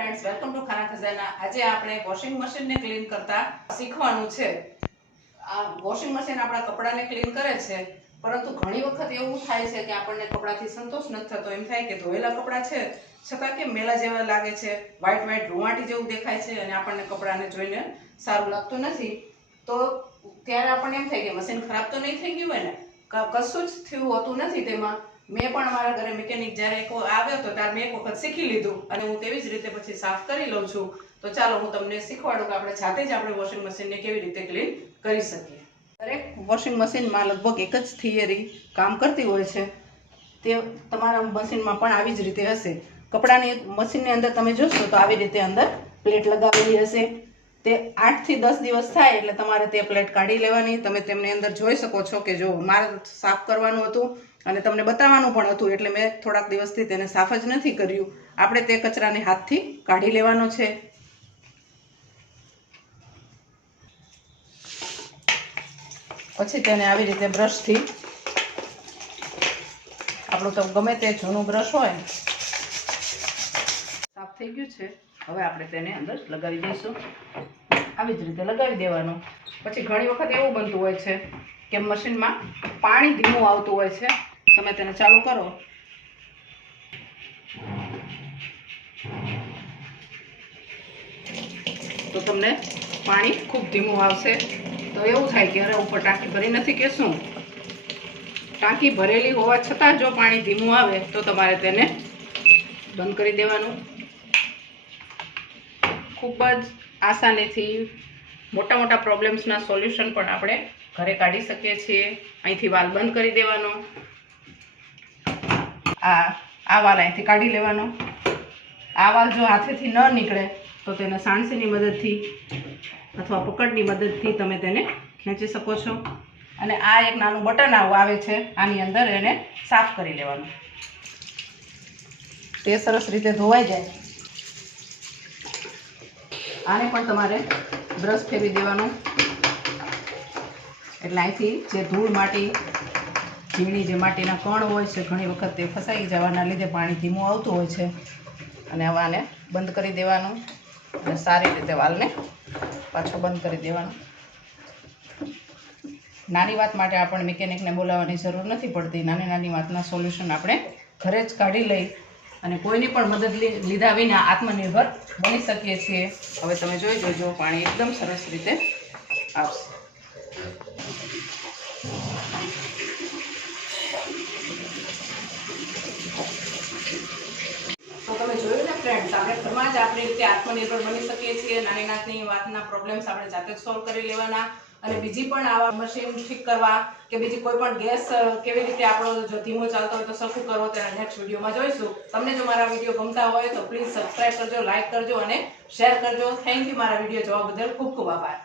Friends, welcome to ખાના ખજાના. આજે આપણે વોશિંગ મશીનને ક્લીન કરતા શીખવાનું છે. આ વોશિંગ મશીન આપણા કપડાને ક્લીન કરે છે, પરંતુ ઘણી વખત એવું થાય છે કે આપણને કપડાથી સંતોષ નથી થતો. એમ થાય કે ધોયેલા કપડાં છે છતાં કેમ મેલા જેવા લાગે છે, વ્હાઈટ વ્હાઈટ રૂવાટી જેવું દેખાય છે અને આપણને કપડાને જોઈને સારું લાગતું નથી. તો ત્યારે આપણને એમ થાય કે મશીન ખરાબ તો નહીં થઈ ગયું હોય ને, કશું જ થયું હોતું નથી તેમાં. મેં પણ મારા ઘરે મિકેનિક જ્યારે આવ્યો હતો ત્યારે મેં એક વખત શીખી લીધું અને હું તેવી જ રીતે પછી સાફ કરી લઉં છું. તો ચાલો હું તમને શીખવાડું કે આપણે જાતે જ આપણે વોશિંગ મશીનને કેવી રીતે ક્લીન કરી શકીએ. દરેક વોશિંગ મશીનમાં લગભગ એક જ થિયરી કામ કરતી હોય છે. તે તમારા મશીનમાં પણ આવી જ રીતે હશે. કપડાની મશીનની અંદર તમે જોશો તો આવી રીતે અંદર પ્લેટ લગાવેલી હશે. તે 8 થી 10 દિવસ થાય એટલે તમારે તે પ્લેટ કાઢી લેવાની. તમે તેમની અંદર જોઈ શકો છો કે જો મારે સાફ કરવાનું હતું અને તમને બતાવવાનું પણ હતું એટલે મેં થોડાક દિવસથી તેને સાફ જ નથી કર્યું. આપણે તે કચરાને હાથથી કાઢી લેવાનો છે. પછી તેને આવી રીતે બ્રશથી, આપણું તો ગમે તે જૂનું બ્રશ હોય, સાફ થઈ ગયું છે. હવે આપણે તેને અંદર લગાવી દઈશું. આવી જ રીતે લગાવી દેવાનું. પછી ઘણી વખત એવું બનતું હોય છે કે મશીનમાં પાણી ધીમું આવતું હોય છે. તમે તેને ચાલુ કરો તો તમને પાણી ખૂબ ધીમું આવશે. તો એવું થાય કે અરે ઉપર ટાંકી ભરી નથી કે શું. ટાંકી ભરેલી હોવા છતાં જો પાણી ધીમું આવે તો તમારે તેને બંધ કરી દેવાનું. ખૂબ જ આસાનીથી મોટા મોટા પ્રોબ્લેમ્સના સોલ્યુશન પણ આપણે ઘરે કાઢી શકીએ છીએ. અહીંથી વાલ બંધ કરી દેવાનો. આ વાલ અહીંથી કાઢી લેવાનો. આ વાલ જો હાથેથી ન નીકળે તો તેને સાણસીની મદદથી અથવા પકડની મદદથી તમે તેને ખેંચી શકો છો. અને આ એક નાનું બટન આવે છે, આની અંદર એને સાફ કરી લેવાનું. તે સરસ રીતે ધોવાઈ જાય. આને પણ તમારે બ્રશ ફેરવી દેવાનું. એટલે અહીંથી જે ધૂળ માટી, ઝીણી જે માટીના કણ હોય છે, ઘણી વખત તે ફસાઈ જવાના લીધે પાણી ધીમું આવતું હોય છે. અને હવે આને બંધ કરી દેવાનું અને સારી રીતે વાલને પાછો બંધ કરી દેવાનો. નાની વાત માટે આપણને મિકેનિકને બોલાવવાની જરૂર નથી પડતી. નાની નાની વાતના સોલ્યુશન આપણે ઘરે જ કાઢી લઈ અને કોઈની પણ મદદ લીધા વિના આત્મનિર્ભર બની શકીએ છીએ. હવે તમે જોઈ જોજો, પાણી એકદમ સરસ રીતે આવશે. તો તમે જોયું ને ફ્રેન્ડ્સ, આપણે ઘરમાં જ આપણી રીતે આત્મનિર્ભર બની શકીએ છીએ. નાની નાની વાતના પ્રોબ્લેમ્સ આપણે જાતે જ સોલ્વ કરી લેવાના. અને બીજી પણ આવા મશીન ઠીક કરવા કે બીજી કોઈ પણ ગેસ કેવી રીતે આપણો જો ધીમો ચાલતો હોય તો સરખું કરવો, તેના નેક્સ્ટ વિડીયોમાં જોઈશું. તમને જો મારા વિડીયો ગમતા હોય તો પ્લીઝ સબસ્ક્રાઈબ કરજો, લાઈક કરજો અને શેર કરજો. થેન્ક યુ મારા વિડીયો જોવા બદલ. ખૂબ ખૂબ આભાર.